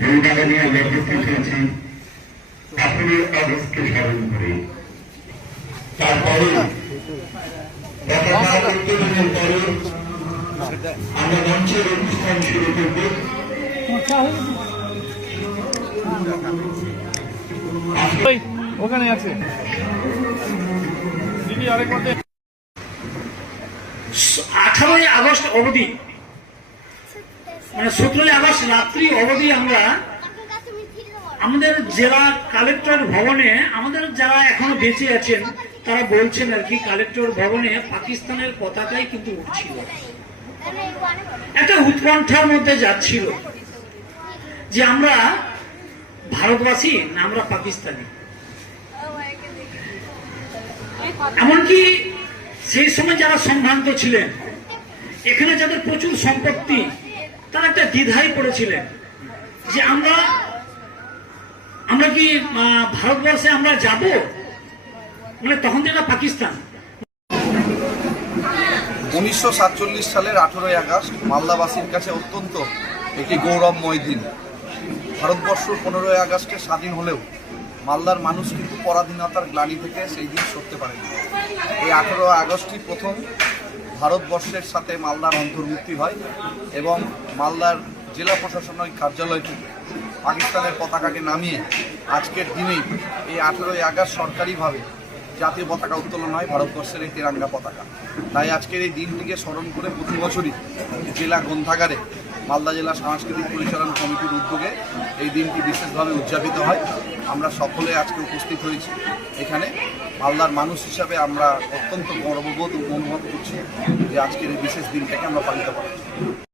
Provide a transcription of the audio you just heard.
বৃন্দাবনে আমরা উপস্থিত হয়েছি 15ই আগস্টকে স্মরণ করে। তারপরে পতাকা উত্তোলনের পরে আমরা মঞ্চের অনুষ্ঠান শুরু করব। ওখানে আছে 18ই আগস্ট অবধি, মানে 17ই আগস্ট রাত্রি অবধি আমরা আমাদের জেলা কালেক্টর ভবনে, আমাদের যারা এখনো বেঁচে আছেন তারা বলছেন আর কি, কালেক্টর ভবনে পাকিস্তানের পতাকাই কিন্তু উঠছিল। একটা উৎকণ্ঠার মধ্যে যাচ্ছিল যে আমরা ভারতবাসী না আমরা পাকিস্তানি। এমনকি সেই সময় যারা সম্ভ্রান্ত ছিলেন, এখানে যাদের প্রচুর সম্পত্তি, তারা একটা দ্বিধায় পড়েছিলেন যে আমরা কি ভারতবর্ষে আমরা যাব, মানে তখন থেকে পাকিস্তান। 1947 সালের 18ই আগস্ট মালদাবাসীর কাছে অত্যন্ত একটি গৌরবময় দিন। ভারতবর্ষ 15ই আগস্টে স্বাধীন হলেও মালদার মানুষ কিন্তু পরাধীনতার গ্লানি থেকে সেই দিন সরতে পারেনি। এই 18 আগস্টই প্রথম ভারতবর্ষের সাথে মালদার অন্তর্ভুক্তি হয় এবং মালদার জেলা প্রশাসনিক কার্যালয় থেকে পাকিস্তানের পতাকাকে নামিয়ে আজকের দিনেই এই 18ই আগস্ট সরকারিভাবে জাতীয় পতাকা উত্তোলন হয়, ভারতবর্ষের এই তিরঙ্গা পতাকা। তাই আজকের এই দিনটিকে স্মরণ করে প্রতি বছরই জেলা গ্রন্থাগারে মালদা জেলা সাংস্কৃতিক পরিচালন কমিটির উদ্যোগে এই দিনটি বিশেষভাবে উদযাপিত হয়। আমরা সকলে আজকে উপস্থিত হয়েছি এখানে। মালদার মানুষ হিসাবে আমরা অত্যন্ত গর্ববোধ অনুভব করছি যে আজকের এই বিশেষ দিনটাকে আমরা পালিত করছি।